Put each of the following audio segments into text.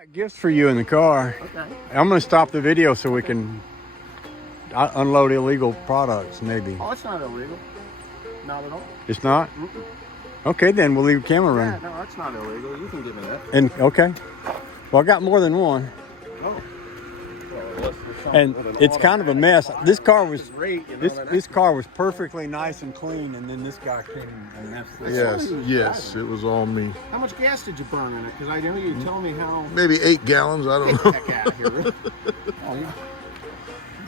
Got gifts for you in the car. Okay. I'm going to stop the video so we can unload illegal products, maybe. Oh, it's not illegal. Not at all. It's not? Mm-mm. Okay, then we'll leave the camera Yeah, running. no, it's not illegal. You can give me that. And okay. Well, I got more than one. Oh. And it's kind of a mess. This car was great. You know, this car was perfectly nice and clean, and then this guy came and messed it up. Yes, it was all me. How much gas did you burn in it? Because I know you tell me how. Maybe 8 gallons, I don't Get know. the heck out of here. Really? Oh, you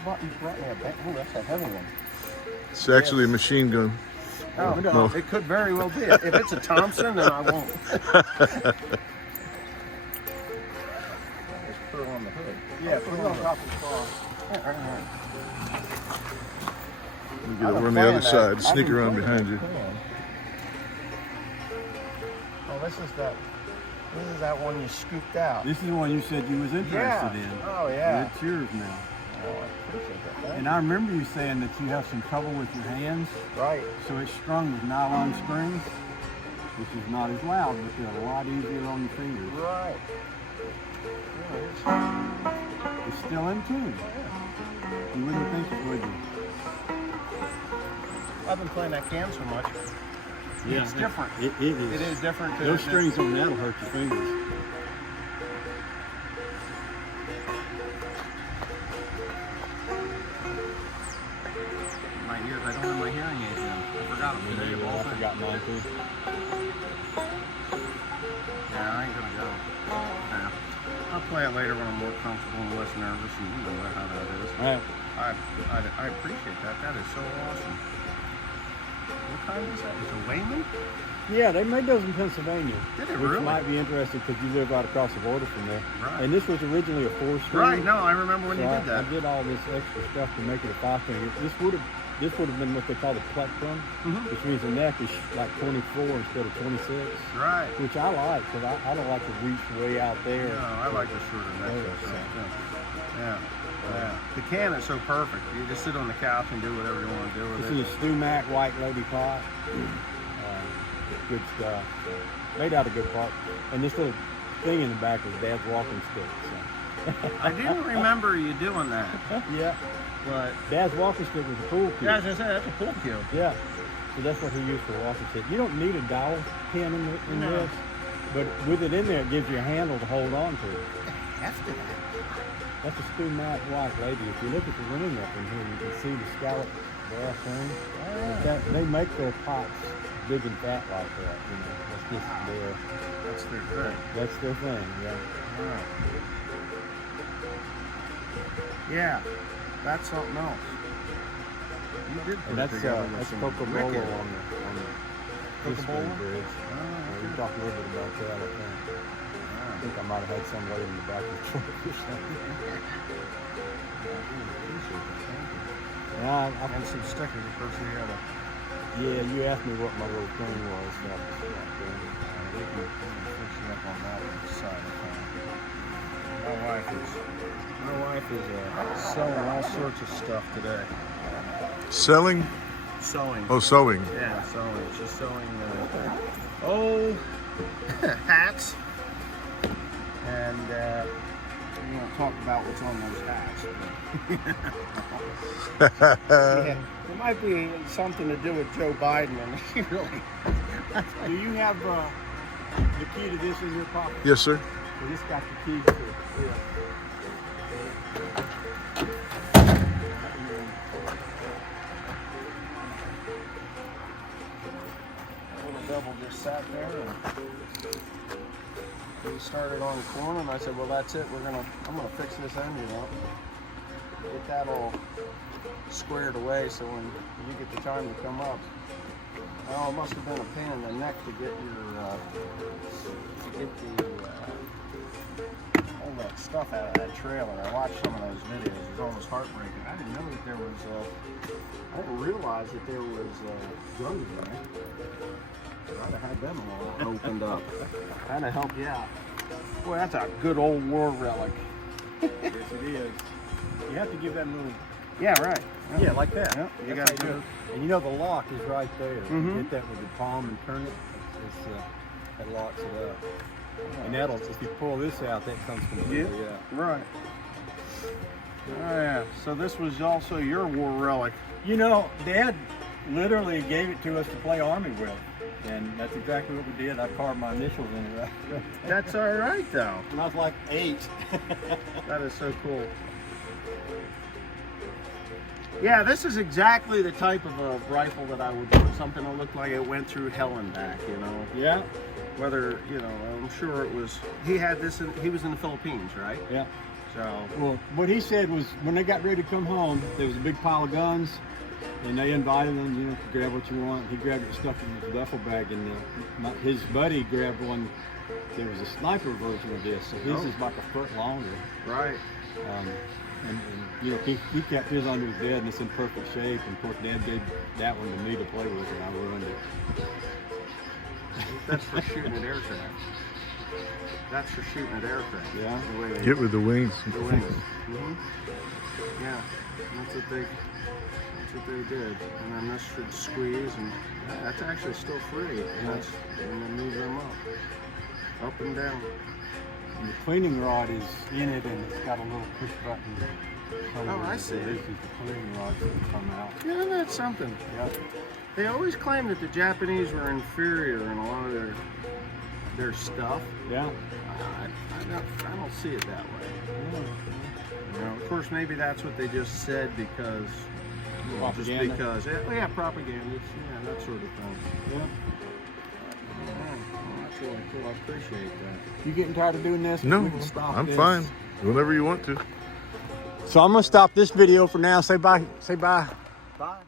brought me a bag. Oh, that's a heavy one. It's actually a machine gun. Oh, No. It could very well be. If it's a Thompson, then I won't. Just put it on the hood. Yeah, put it on top of the car. Yeah, right. You get over on the other side, sneak around behind you. Oh, this is that one you scooped out. This is the one you said you was interested in. Oh, yeah. It's yours now. Oh, I appreciate that. And I remember you saying that you have some trouble with your hands. Right. So it's strung with nylon strings, which is not as loud, but they're a lot easier on your fingers. Right. It's still in tune. You wouldn't think it, would you? I've been playing that cam so much. Yeah, It's different. It is. It is different. Those strings on that'll hurt your fingers. My ears. I don't have my hearing aids in. I forgot them today. I forgot mine too. Yeah, I ain't gonna go. Yeah. I'll play it later when I'm more comfortable and less nervous, and you know how that is. All right. I appreciate that. That is so awesome. What kind is that? Is it a layman? Yeah, they made those in Pennsylvania. Did they which really? might be interesting because you live right across the border from there. Right. And this was originally a 4-string. Right. No, I remember when So you did that. I did all this extra stuff to make it a 5-string. This would have been what they call the plectrum, which means the neck is like 24 instead of 26. Right. Which I like because I don't like to reach way out there. No, I like the shorter neck. Yeah. Yeah. The can is so perfect. You just sit on the couch and do whatever you want to do with This it. is a Stu Mac White Lady pot. Good stuff. Made out of good part. And this little thing in the back is Dad's walking stick. So. I didn't remember you doing that. Yeah. But Dad's walking stick was a pool cue. yeah, as I said, that's a pull cue. Yeah. So that's what he used for a walking stick. You don't need a dowel pin in No. this, but with it in there, it gives you a handle to hold on to. Hefty. That's a Stu Mac White Lady. If you look at the ring up in here, you can see the scallop brass ring. They make their pots big and fat like that. You know, that's just That's their thing. that's their thing. Yeah. Wow. Yeah, that's something else. You did put And it together with that's some Coca-Cola wicked- on the Coca-Cola? bridge. Oh, We talked a little bit about that. I think I might have had some later in the back of the truck or something. Yeah, And some stickers, of course, you had a yeah, you asked me what my little thing was. So I was we can fix you up on that side of town. My wife is selling all sorts of stuff today. Selling? Sewing. Oh, sewing. Yeah, sewing. She's selling hats. And we won't talk about what's on those hats. Yeah, it might be something to do with Joe Biden, and he really. Do you have the key to this in your pocket? Yes, sir. So this got the key to it. Yeah. Little devil just sat there and he started on the corner, and I said, well, that's it. I'm gonna fix this engine up, get that all squared away, so when you get the time to come up, oh, it must have been a pain in the neck to get all that stuff out of that trailer. I watched some of those videos. It was almost heartbreaking. I didn't know that there was. I didn't realize that there was guns in there. I'd have had them all opened up. Kind of help you out. Boy, that's a good old war relic. Yes, it is. You have to give that a little. Yeah, right. Yeah, like that. Yep, you That's got how to do it. And you know the lock is right there. Mhm. You hit that with the palm and turn it. That locks it up. And that'll, if you pull this out, that comes completely out. Right. Oh yeah. So this was also your war relic. You know, Dad literally gave it to us to play Army with. And that's exactly what we did. I carved my initials in it. Right? That's all right though. When I was like 8. That is so cool. Yeah, this is exactly the type of a rifle that I would want. Something that looked like it went through hell and back, you know. Yeah. Whether, you know, I'm sure it was, he had this, he was in the Philippines, right? Yeah. So. Well, what he said was when they got ready to come home, there was a big pile of guns. And they invited him, you know, to grab what you want. He grabbed it, stuck it in his duffel bag, and his buddy grabbed one. There was a sniper version of this, so his is like a foot longer. Right. And you know, he kept his under his bed, and it's in perfect shape. And of course, Dad gave that one to me to play with, and I ruined it. That's for shooting at aircraft. That's for shooting at aircraft. Yeah. The way they, Get with the wings. the wings. Yeah, that's what they did. And then this should squeeze, and that's actually still free. And that's, and then move them up and down. And the cleaning rod is in it, and it's got a little push button. Oh, I see. This is the cleaning rod that come out. Yeah, that's something. Yeah. They always claim that the Japanese were inferior in a lot of their stuff. Yeah. I don't see it that way. You know, of course, maybe that's what they just said because, you know, just Propaganda. because, yeah, propaganda, yeah, that sort of thing. Yeah. Well, that's really cool. I appreciate that. You getting tired of doing this? No, We can stop I'm this. fine. Whenever you want to. So I'm gonna stop this video for now. Say bye. Say bye. Bye.